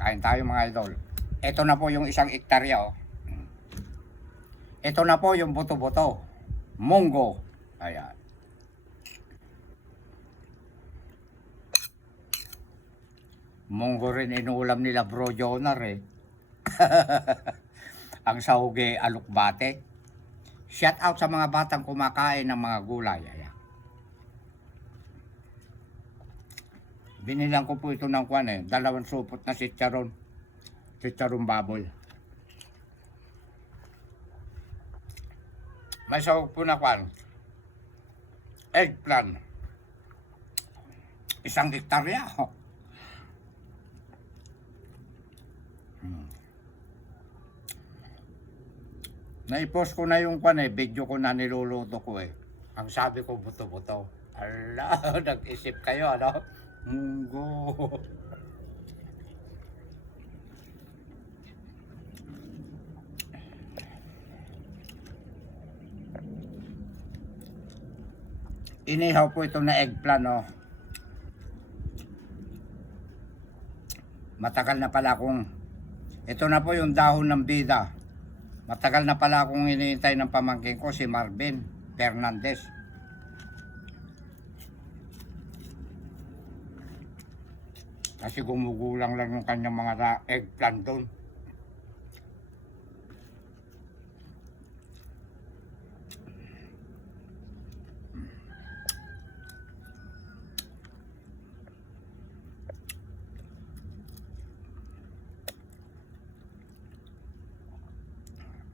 Kain tayo mga idol. Ito na po yung isang ektarya oh. Ito na po yung buto-buto. Munggo. Ayan. Munggo rin inuulam nila Bro Jonar eh. Ang sahuge alukbate. Shout out sa mga batang kumakain ng mga gulay. Ayan. Binilang ko po ito ng kwan eh. 2 supot na chicharon. Chicharon baboy. May sahog po na kwan. Eggplant. 1 hektarya. Naipost ko na yung kwan eh. Video ko na niluluto ko eh. Ang sabi ko buto-buto. Ala, nag-isip kayo ano? Munggo. Inihaw po ito na eggplant oh. Matagal na pala akong ito na po yung dahon ng bida. Matagal na pala akong iniintay ng pamangkin ko si Marvin Fernandez. Kasi gumugulang lang yung kanyang mga eggplant doon.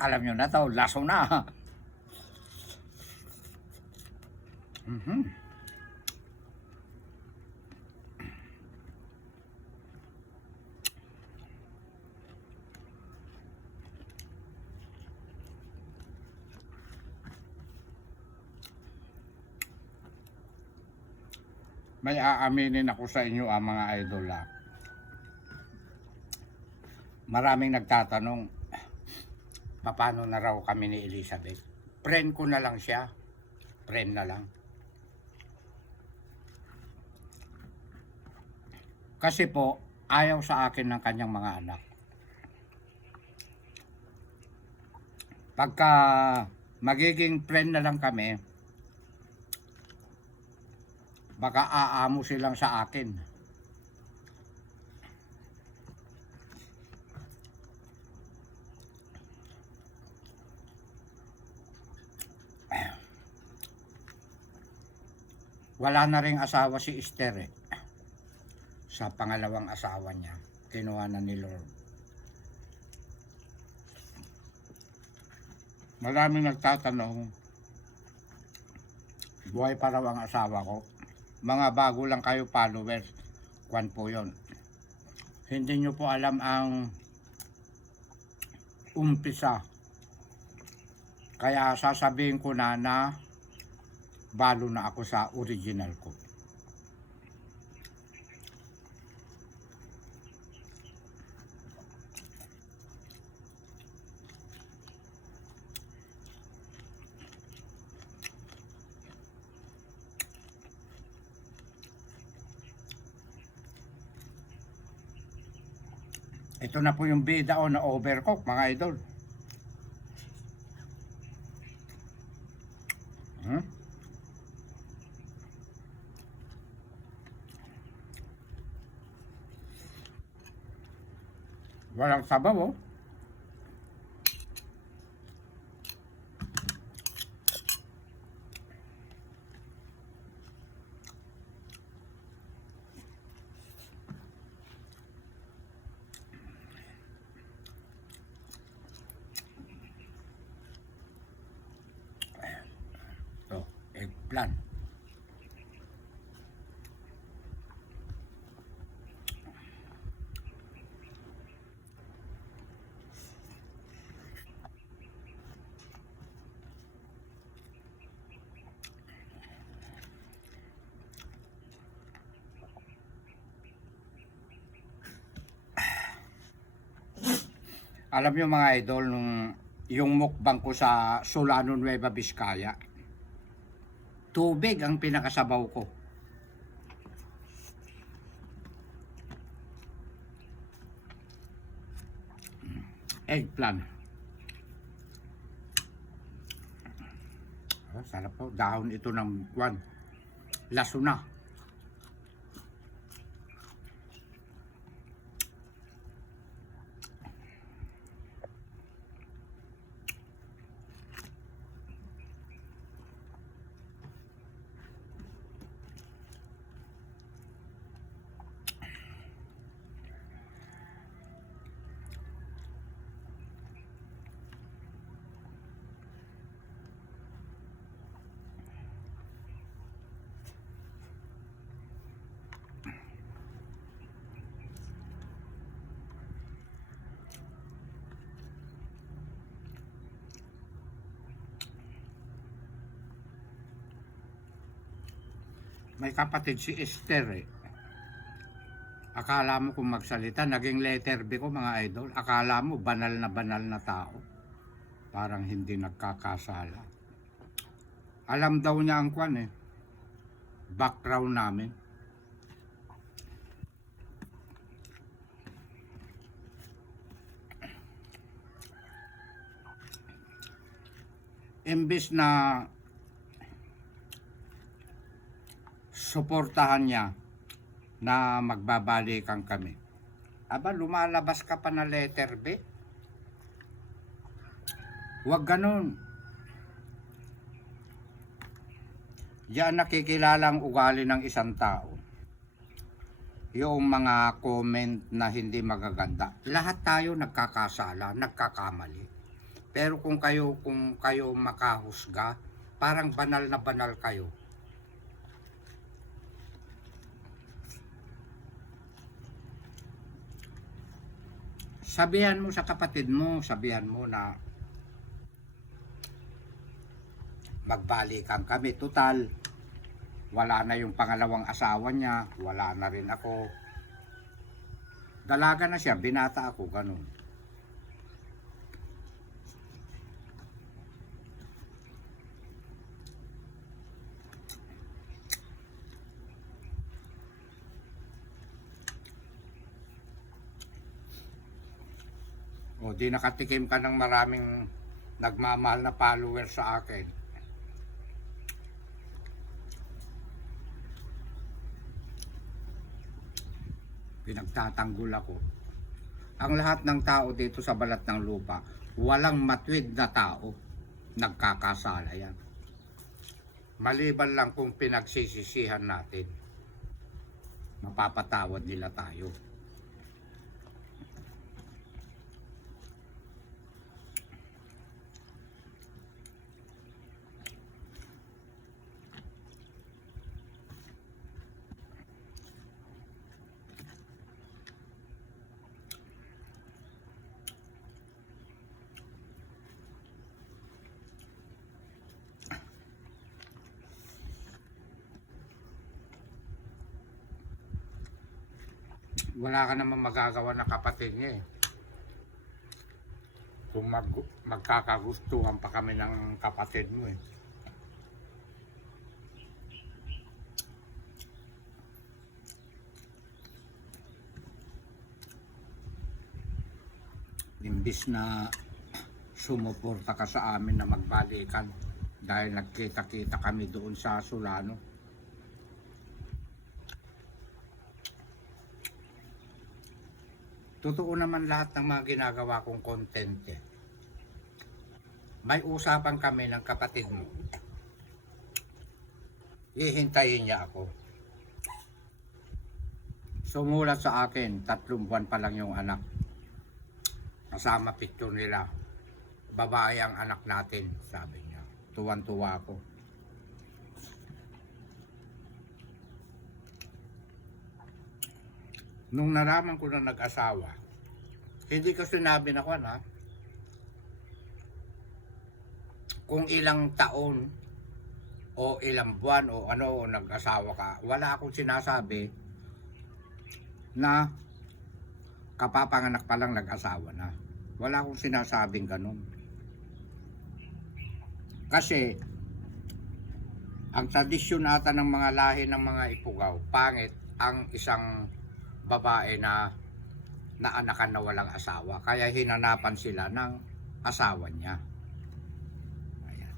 Alam nyo na to, laso na. May aaminin ako sa inyo mga idol ha. Maraming nagtatanong, paano na raw kami ni Elizabeth? Friend ko na lang siya. Friend na lang. Kasi po, ayaw sa akin ng kanyang mga anak. Pagka magiging friend na lang kami, baka aamo silang sa akin. Wala na ring asawa si Esther eh. Sa pangalawang asawa niya, kinuha na ni Lord. Maraming nagtatanong, buhay pa raw ang asawa ko. Mga bago lang kayo followers, kwan po yun. Hindi nyo po alam ang umpisa. Kaya sasabihin ko na balo na ako sa original ko. Ito na po yung bida o na overcook mga idol. Walang sabaw oh. Ito, eggplant. Alam niyo mga idol, yung mukbang ko sa Solano Nueva Vizcaya, tubig ang pinakasabaw ko. eggplant. Sarap po. Dahon ito ng kwan. Lasuna. May kapatid si Esther eh. Akala mo kung magsalita, naging letter B ko mga idol. Akala mo banal na tao. Parang hindi nagkakasala. Alam daw niya ang kwan eh. Background namin. Imbis na suportahan niya na magbabalikan kami. Aba, lumalabas ka pa na letter B? Huwag ganun. Diyan nakikilala ang ugali ng isang tao. Yung mga comment na hindi magaganda. Lahat tayo nagkakasala, nagkakamali. Pero kung kayo makahusga, parang banal na banal kayo. Sabihan mo sa kapatid mo, sabihan mo na magbalikan kami. Total, wala na yung pangalawang asawa niya, wala na rin ako. Dalaga na siya, binata ako, ganun. O di nakatikim ka ng maraming nagmamahal na follower sa akin. Pinagtatanggol ako. Ang lahat ng tao dito sa balat ng lupa, walang matwid na tao. Nagkakasala yan. Maliban lang kung pinagsisisihan natin. Mapapatawad nila tayo. Wala ka naman magagawa na kapatid niya eh. Kung magkakagustuhan pa kami ng kapatid mo eh. Imbis na sumuporta ka sa amin na magbalikan dahil nagkita-kita kami doon sa Solano. Totoo naman lahat ng mga ginagawa kong content eh. May usapan kami ng kapatid mo. Hihintayin niya ako. Sumulat sa akin, 3 buwan pa lang yung anak. Kasama picture nila. Babae ang anak natin, sabi niya. Tuwan-tuwa ako. Nung naraman ko na nag-asawa, hindi ko sinabi na kung kung ilang taon o ilang buwan o ano o nag-asawa ka. Wala akong sinasabi na kapapanganak pa lang nag-asawa na. Wala akong sinasabing ganun. Kasi ang tradisyon ata ng mga lahi ng mga Ipugaw, pangit ang isang babae na na anakan na walang asawa. Kaya hinanapan sila ng asawa niya. Ayan.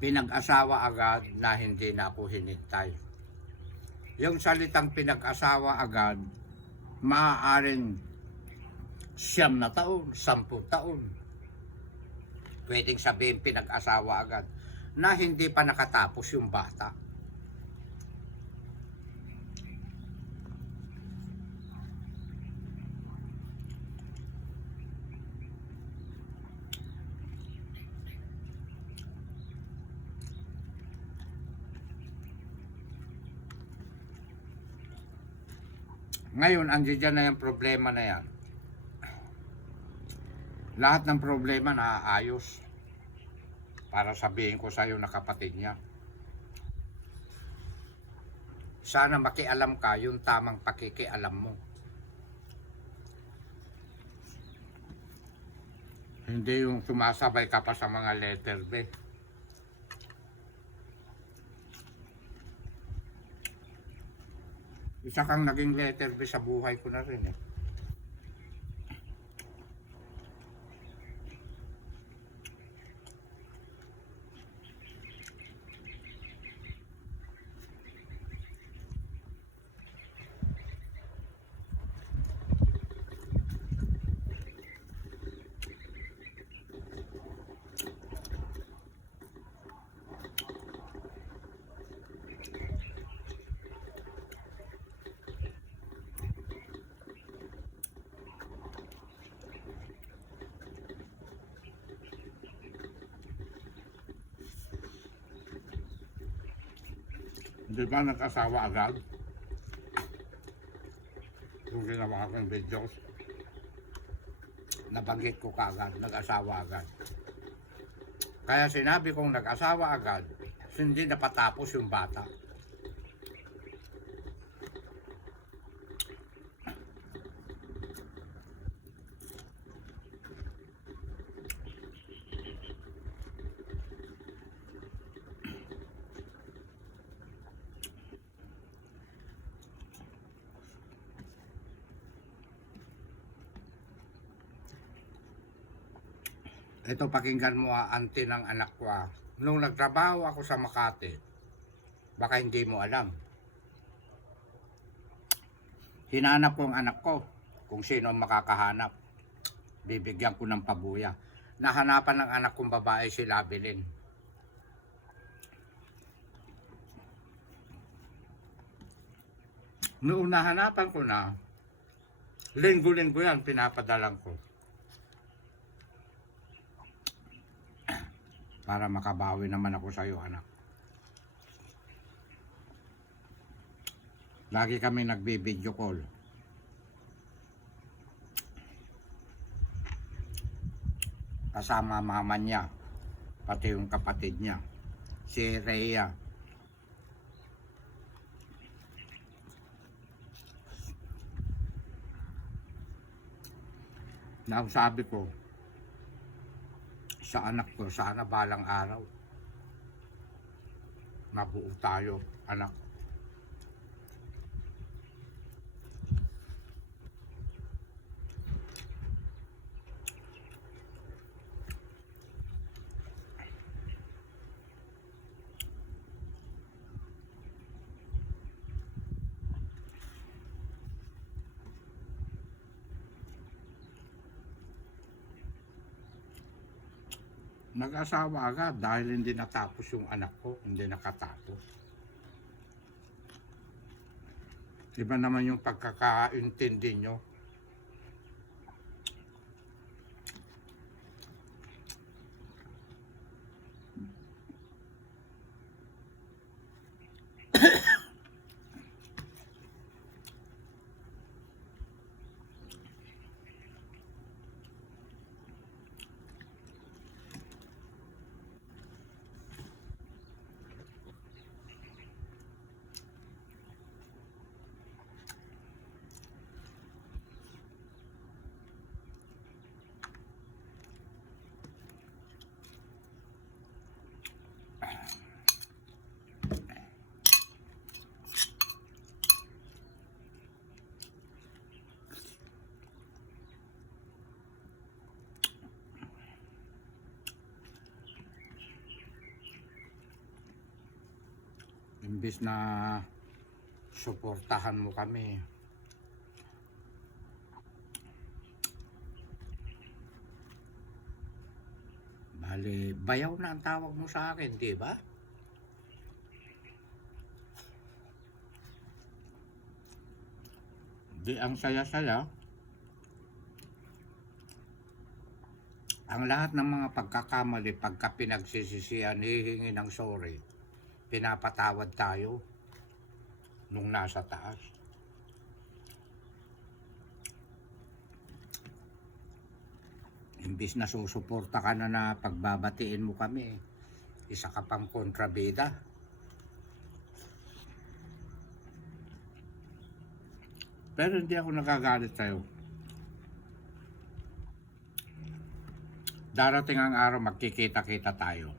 Pinag-asawa agad na hindi na ako hinintay. Yung salitang pinag-asawa agad, maaaring 9 na taon, 10 taon. Pwedeng sabihin pinag-asawa agad na hindi pa nakatapos yung bata. Ngayon, andiyan na yung problema na yan. Lahat ng problema naaayos. Para sabihin ko sa'yo na kapatid niya. Sana makialam ka yung tamang pakikialam mo. Hindi yung sumasabay ka pa sa mga letter B. Isa kang naging letter B sa buhay ko na rin eh. Di ba nag-asawa agad? Yung ginawa kong videos, nabanggit ko kaagad, nag-asawa agad. Kaya sinabi kong nag-asawa agad, hindi napatapos yung bata. Ito, pakinggan mo auntie ng anak ko. Nung nagtrabaho ako sa Makati, baka hindi mo alam. Hinanap ko ang anak ko kung sino ang makakahanap. Bibigyan ko ng pabuya. Nahanapan ng anak kong babae si Labilin. Noong nahanapan ko na, linggo-linggo yan pinapadalang ko. Para makabawi naman ako sa iyo, anak. Lagi kami nagbi-video call. Kasama mama niya, pati yung kapatid niya, si Rhea. Na sabi ko sa anak ko, sana balang araw mabuo tayo, anak. Nag-asawa agad dahil hindi natapos yung anak ko, hindi nakatapos. Iba naman yung pagkakaintindi nyo. Imbis na suportahan mo kami, bali, bayaw na ang tawag mo sa akin, di ba? Di ang saya-saya. Ang lahat ng mga pagkakamali, pagka pinagsisisihan, hihingi ng sorry, pinapatawad tayo nung nasa taas. Imbis na susuporta ka na pagbabatiin mo kami, isa ka pang kontrabida. Pero hindi ako nagagalit sa'yo. Darating ang araw, magkikita-kita tayo.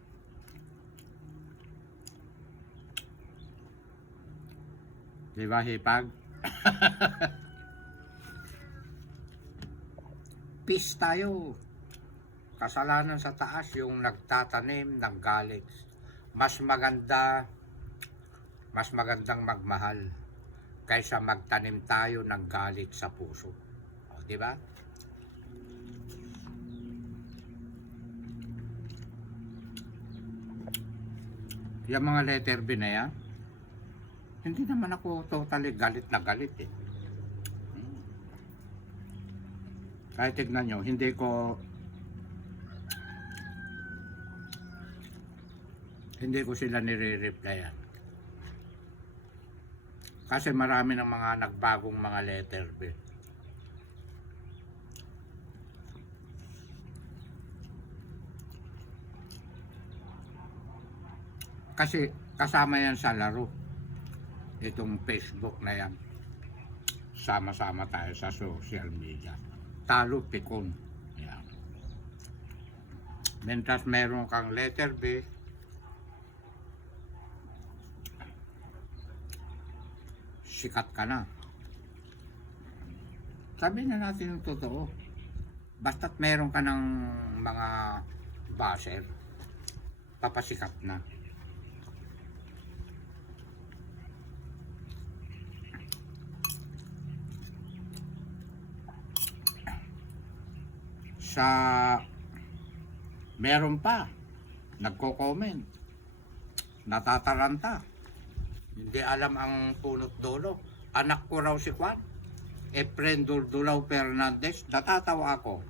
Di ba, Hipag? Peace tayo. Kasalanan sa taas yung nagtatanim ng galit. Mas magandang magmahal kaysa magtanim tayo ng galit sa puso. O, di ba? Yung mga letter B na yan, hindi naman ako totally galit na galit eh. Kahit tignan nyo, hindi ko sila nire-replyan. Kasi marami ng mga nagbagong mga letter B. Kasi kasama yan sa laro. Itong Facebook na yan. Sama-sama tayo sa social media. Talo pikon. Yan. Mentas meron kang letter B, sikat ka na. Sabi na natin yung totoo. Basta't meron ka ng mga basher, papasikat na. Meron pa nagko-comment, natataranta, hindi alam ang punot dulo. Anak ko raw si Juan Efren Durdulaw Fernandez. Natatawa ako,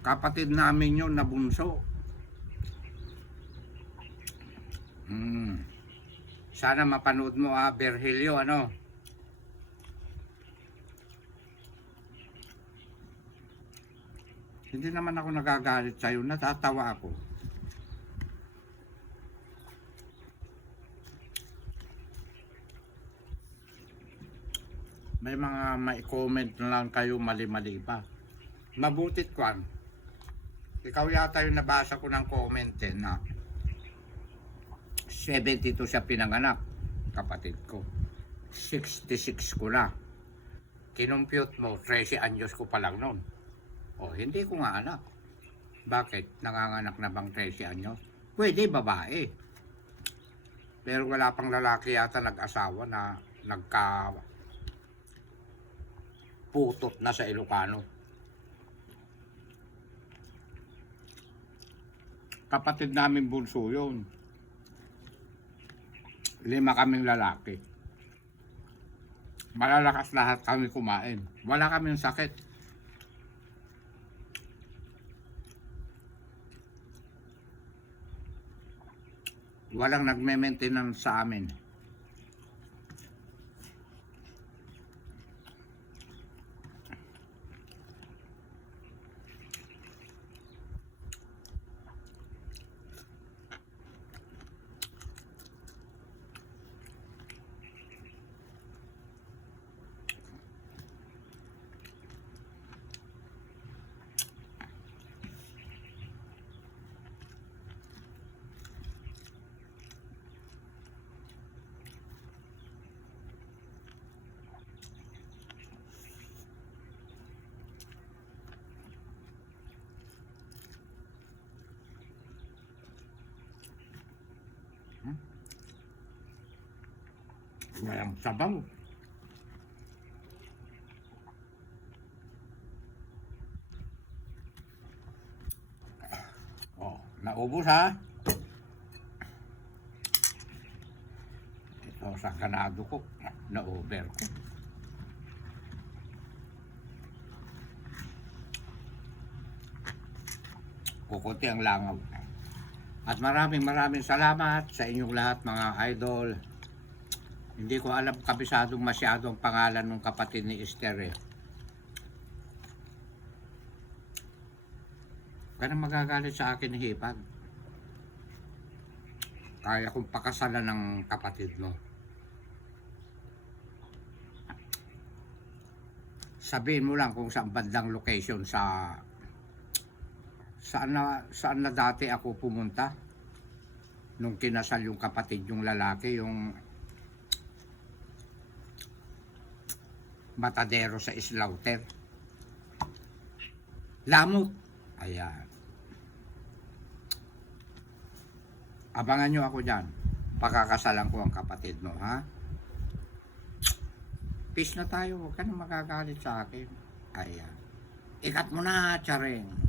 kapatid namin yun na bunso. Sana mapanood mo Virgilio, ano. Hindi naman ako nagagalit sa'yo, natatawa ako. May mga mai-comment na lang kayo mali-mali pa. Mabutit Kwan. Ikaw yata yung nabasa ko ng comment na 72 siya pinanganak, kapatid ko. 66 ko na. Kinumpute mo, 13 anyos ko pa lang noon. O, hindi ko nga anak. Bakit? Nanganganak na bang 13 anyos? Pwede, babae. Pero wala pang lalaki yata nag-asawa na putot na sa Ilocano. Kapatid namin bunso yun. 5 kaming lalaki. Malalakas lahat kami kumain. Wala kaming sakit. Walang nagme-maintenance sa amin. Walang sabaw. Oh, naubos ha. Ito sa ganado ko. Na-over ko. Kukunti ang langaw. At maraming salamat sa inyong lahat mga idol. Hindi ko alam kabisadong masyadong pangalan ng kapatid ni Esther eh. Kaya magagalit sa akin ni Hipag. Kaya kong pakasalan ng kapatid mo. Sabihin mo lang kung saan bandang location saan na dati ako pumunta nung kinasal yung kapatid yung lalaki, yung matadero sa Slaughter. Lamok. Ayan. Abangan nyo ako dyan. Pakakasalan ko ang kapatid mo, ha? Peace na tayo. Huwag ka na magagalit sa akin. Ayan. Ikat mo na, Charing.